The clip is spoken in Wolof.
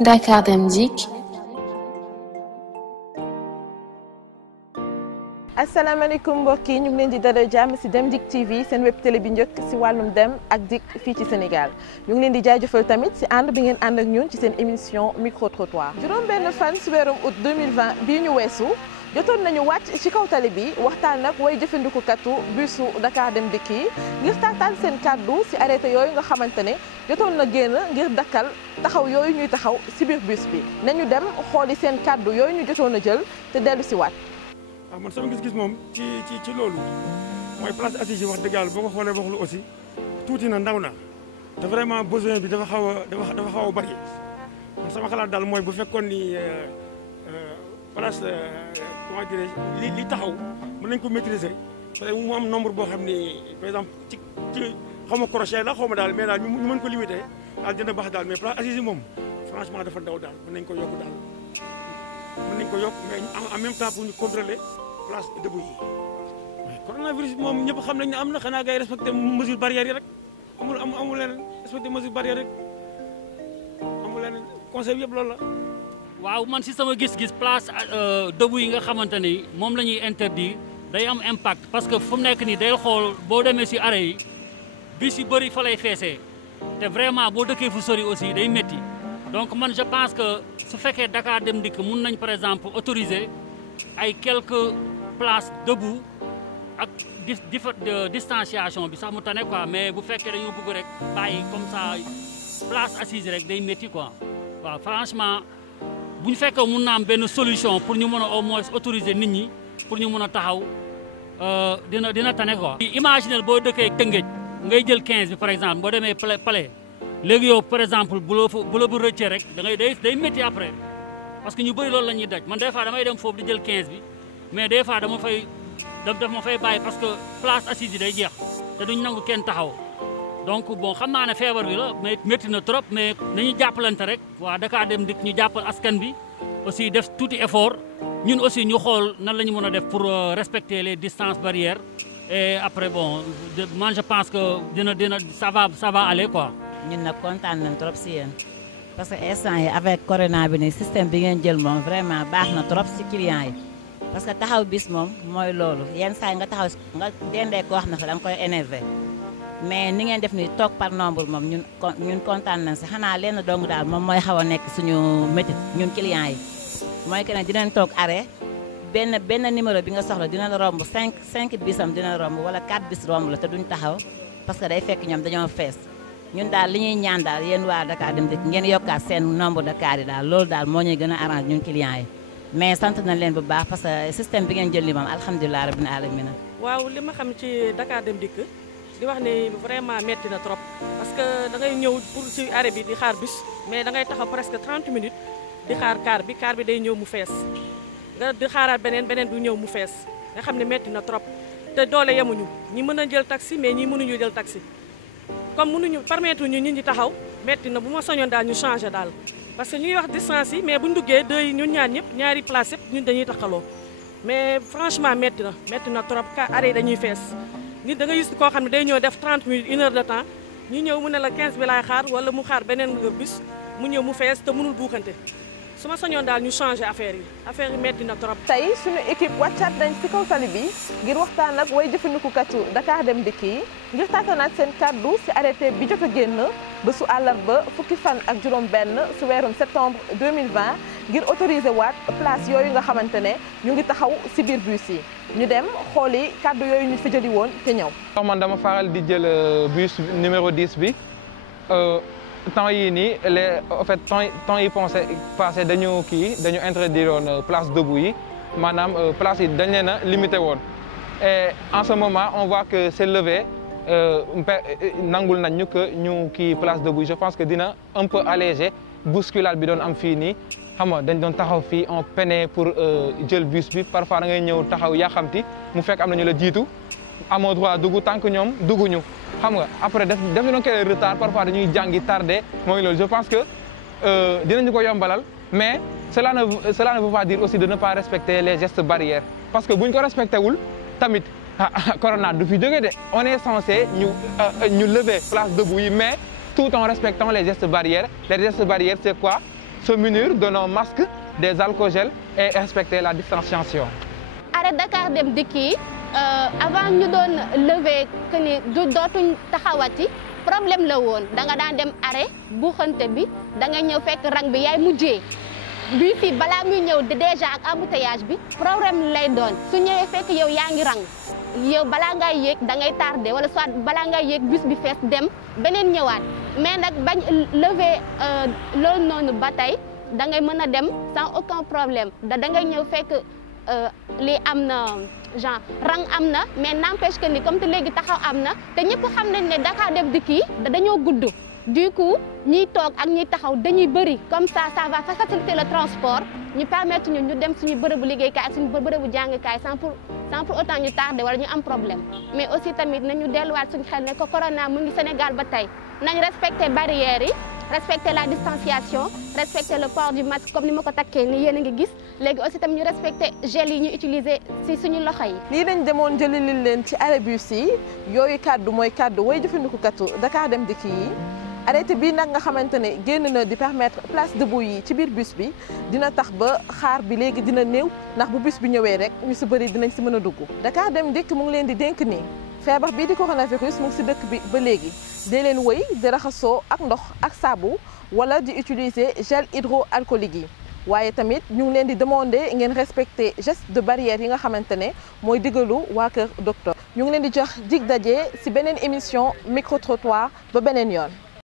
Dakar Dem Dikk. asalaamaaleykum mbokk yi ñu ngi leen di dalal jàmm ci Dem Dikk TV seen web télé bi njëkk ci wàllum dem ak dikk fii ci Sénégal ñu ngi leen di jaajëfal tamit ci ànd bi ngeen ànd ak ñun ci seen émission micro trottoir. juróom-benn fan ci weerum août 2020 bii ñu weesu jotoon nañu wàcc ci kaw tali bi waxtaan nag way jëfandikukatu busu Dakar Dem Dikk yi ngir taataan seen kàddu ci arrêté yooyu nga xamante ne jotoon na génn ngir dakkal taxaw yooyu ñuy taxaw ci biir bus bi nañu dem xooli seen kàddu yooyu ñu jotoon a jël te dellu ci waat. waaw man sama gis-gis moom ci loolu mooy place assise yi wax dëgg yàlla boo ko xoolee waxlu aussi tuuti na ndaw na te vraiment besoin bi dafa xaw a bari man sama xalaat daal mooy bu fekkoon ni place comment dirais li taxaw mën nañ ko maîtriser parce que mu am nombre boo xam ni par exemple ci xaw ma crochet la xaw ma daal mais daal ñu mën ko limiter daal dina baax daal mais place assise yi moom franchement dafa ndaw daal mën nañ ko yokk daal. mën nañ ko yokk mais en même temps pour ñu contrôler place debout yi coronavirus bi moom ñëpp xam nañ ne am na xanaa ngay respecté mesure barrière yi rek amul leneen respecté mesure barrière rek amul leneen conseil bi yëpp loolu la. waaw man si sama gis-gis place debout yi nga xamante ni moom la ñuy interdire day am impact parce que fu mu nekk nii day xool boo demee si arrêt yi bis yu bëri fa lay feesee te vraiment boo dëkkee fu sori aussi day métti donc man je pense que. su fekkee Dakar Dem Dikk mun nañ par exemple autoriser ay quelques places debout ak distanciation bi sax mu tane quoi mais bu fekkee dañoo bëgg rek bàyyi comme ça place assise rek day métti quoi waaw franchement bu ñu fekkee mun na am benn solution pour ñu mën a au moins autoriser nit ñi pour ñu mën a taxaw dina tane quoi. imaginez boo dëkkee Tëngéej ngay jël 15 bi par exemple boo demee Palais. léegi yow par exemple bu la bu rëccee rek da ngay day métti après parce que ñu bëri loolu la ñuy daj man des fois damay dem foofu di jël 15 bi mais des fois dama fay bàyyi parce que place assise yi day jeex te duñ nangu kenn taxaw donc bon xam naa ne feebar bi la mais métti na trop mais nañu jàppalante rek waa Dakar Dem Dikk ñu jàppal askan bi aussi def tuuti effort ñun aussi ñu xool nan la ñu mën a def pour respecter les distances barrières et après bon man je pense que dina ça va aller quoi. ñun nag kontaan nañ trop si yéen parce que instant yi avec corona bi nii système bi ngeen jël moom vraiment baax na trop si client yi parce que taxaw bis moom mooy loolu yenn saa yi nga taxaw nga dendee ko wax na fa da nga koy énervé mais ni ngeen def ni toog par nombre moom ñun kontaan nañ si xanaa lenn dong daal moom mooy xaw a nekk suñu métit ñun client yi mooy que ne dinañ toog arrêt benn numéro bi nga soxla dina la romb 5 bisam dina la romb wala 4 bis romb la te duñ taxaw parce que day fekk ñoom dañoo fees ñun daal li ñuy ñaan daal yéen waa Dakar Dem Dikk ngeen yokkaat seen nombre de cas yi daal loolu daal moo ñuy gën a arrange ñun clients yi mais sant nañ leen bu baax parce que système bi ngeen jël li moom alhamdulilah rabbil alamin. waaw li ma xam ci Dakar Dem Dikk di wax ne vraiment metti na trop parce que da ngay ñëw pour ci arrêt bi di xaar bus mais da ngay taxaw presque 30 minutes di xaar car bi day ñëw mu fees nga di xaaraat beneen du ñëw mu fees nga xam ne metti na trop te doole yemuñu ñi mën a jël taxi mais ñi mënuñu jël taxi. comme mënuñu permettre ñu nit ñi taxaw metti na bu ma soñoon daal ñu changé daal parce que ñuy wax distance yi mais buñ duggee deux yi ñun ñaar ñëpp ñaari place yëpp ñun dañuy taxaloo mais franchement metti na trop ka arrêt dañuy fees nit da nga gis koo xam ne day ñëw def 30 minutes 1 heure de temps ñu ñëw mu ne la 15 bi laay xaar wala mu xaar beneen bus mu ñëw mu fees te mënul buuxante su ma soñoon daal ñu changé affaire yi metti na trop. tey suñu équipe wàccaat nañ ci kaw tali bi ngir waxtaan ak way jëfandikukatu Dakar Dem Dikk yi ngir taatanaat seen kàddu ci arrêté bi jot a génn bésu àllarba fukki fan ak juróom-benn ci weerum septembre 2020 ngir autoriser waat place yooyu nga xamante ne ñu ngi taxaw ci biir bus yi ñu dem xooli kàddu yooyu ñu fi jëli woon te ñëw. man dama faral di jël bus numéro 10 bi. temps yii nii en fait temps yi passé dañu introduire woon place debout yi maanaam place yi dañ leen a limité woon et en ce moment on voit que c'est levé nangul nañ ñu que ñu kii place debout yi je pense que dina un peu alléger bousculade bi doon am fii nii xam nga dañ doon taxaw fii on peinait pour jël bus bi parfois da ngay ñëw taxaw yàqamti mu fekk am na ñu la jiitu amoo droit dugg tant que ñoom dugguñu xam nga après def ñu doon créer retard parfois dañuy jàngi tardé mooy loolu je pense que dinañu ko yombalal mais cela ne veut pas dire aussi de ne pas respecter les gestes barrières parce que buñ ko respecté wul tamit corona du fi jógee de on est censé ñu lever place debout yi mais tout en respectant les gestes barrières c'est quoi se munir de nos masques, des alcoogels et respecter la distanciation. Arrêt Dakar Dem Dikk yi avant ñu doon lever que ni dootuñ taxawati problème la woon da nga daan dem arrêt buuxante bi da nga ñëw fekk rang bi yaay mujjee bii fii balaa muy ñëw déjà ak embouteillage bi problème lay doon su ñëwee fekk yow yaa ngi rang yow balaa ngay yéeg da ngay tardé wala soit balaa ngay yéeg bus bi fees dem beneen ñëwaat mais nag bañ lever loolu noonu ba tey da ngay mën a dem sans aucun problème da ngay ñëw fekk lii am na genre rang am na mais n'empêche que ni comme te léegi taxaw am na te ñëpp xam nañ ne Dakar Dem Dikk yi dañoo gudd du coup ñiy toog ak ñiy taxaw dañuy bëri comme ça va faciliter le transport ñu permettre ñu dem suñu bërëbu liggéeykaay ak suñu bërëbu jàngkaay sans pour autant ñu tardé wala ñu am problème mais aussi tamit nañu delluwaat suñu xel ne ko corona mu ngi Sénégal ba tey nañ respecter barrières yi respecter la distanciation respecter le port du masque comme ni ma ko takkee ni yéen a ngi gis léegi aussi tamit ñu respecter gel yi ñu utiliser si suñu loxo yi. lii dañ demoon jëlili leen ci arrêt bus yi yooyu kàddu mooy kàddu way jëfandikukatu Dakar Dem Dikk yi arrêté bii nag nga xamante ne génn na di permettre place debout yi ci biir bus bi dina tax ba xaar bi léegi dina néew ndax bu bus bi ñëwee rek ñu si bëri dinañ si mën a dugg. Dakar Dem Dikk mu ngi leen di dénk nii feebar bii di coronavirus mu ngi si dëkk bi ba léegi dee leen wëy di raxasoo ak ndox ak saabu wala di utiliser gel hydroalcoolique yi waaye tamit ñu ngi leen di demander ngeen respecter geste de barrière yi nga xamante ne mooy digalu waa kër docteur ñu ngi leen di jox dig daje si beneen émission micro trottoir ba beneen yoon.